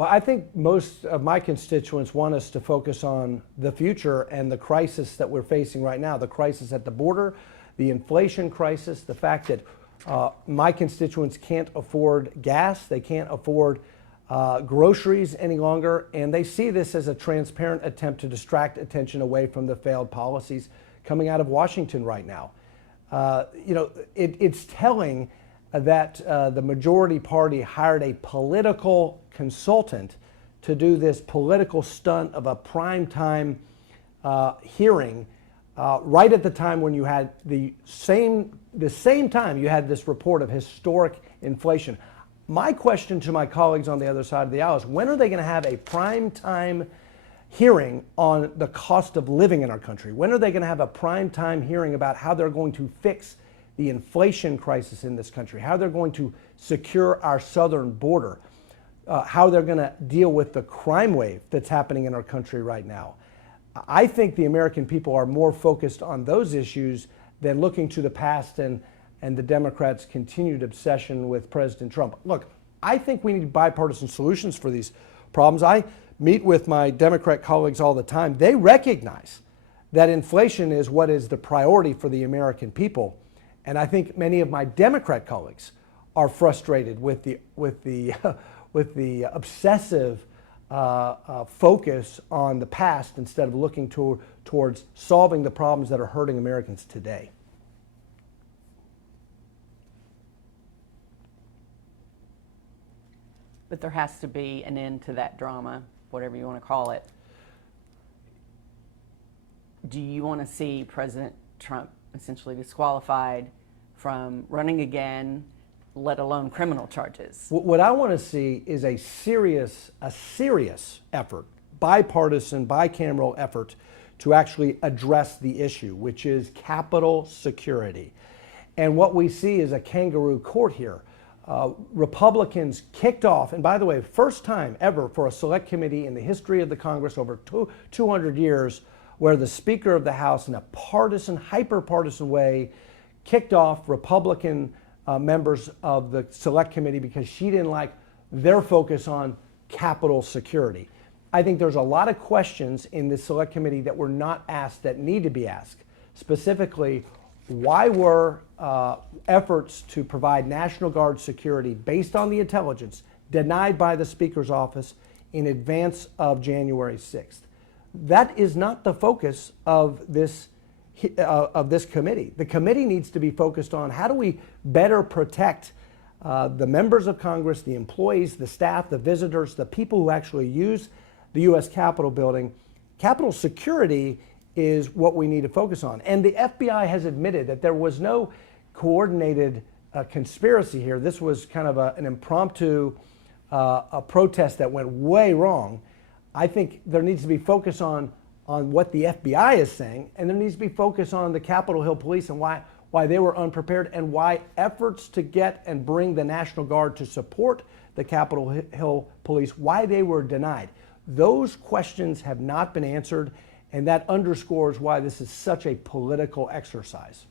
Well, I think most of my constituents want us to focus on the future and the crisis that we're facing right now, the crisis at the border, the inflation crisis, the fact that my constituents can't afford gas, they can't afford groceries any longer, and they see this as a transparent attempt to distract attention away from the failed policies coming out of Washington right now. It's telling that the majority party hired a political consultant to do this political stunt of a primetime hearing right at the time when you had the same time you had this report of historic inflation. My question to my colleagues on the other side of the aisle is, when are they going to have a primetime hearing on the cost of living in our country? When are they going to have a primetime hearing about how they're going to fix the inflation crisis in this country, how they're going to secure our southern border, how they're going to deal with the crime wave that's happening in our country right now? I think the American people are more focused on those issues than looking to the past and the Democrats' continued obsession with President Trump. Look, I think we need bipartisan solutions for these problems. I meet with my Democrat colleagues all the time. They recognize that inflation is what is the priority for the American people. And I think many of my Democrat colleagues are frustrated with the obsessive focus on the past instead of looking towards solving the problems that are hurting Americans today. But there has to be an end to that drama, whatever you want to call it. Do you want to see President Trump essentially disqualified from running again, let alone criminal charges? What I want to see is a serious effort, bipartisan, bicameral effort to actually address the issue, which is Capitol security. And what we see is a kangaroo court here. Republicans kicked off, and by the way, first time ever for a select committee in the history of the Congress over 200 years, where the Speaker of the House, in a partisan, hyper-partisan way, kicked off Republican members of the select committee because she didn't like their focus on Capitol security. I think there's a lot of questions in the select committee that were not asked that need to be asked. Specifically, why were efforts to provide National Guard security based on the intelligence denied by the Speaker's office in advance of January 6th? That is not the focus of this committee. The committee needs to be focused on how do we better protect the members of Congress, the employees, the staff, the visitors, the people who actually use the U.S. Capitol building. Capitol security is what we need to focus on. And the FBI has admitted that there was no coordinated conspiracy here. This was kind of an impromptu protest that went way wrong. I think there needs to be focus on what the FBI is saying, and there needs to be focus on the Capitol Hill Police and why they were unprepared, and why efforts to get and bring the National Guard to support the Capitol Hill Police, why they were denied. Those questions have not been answered, and that underscores why this is such a political exercise.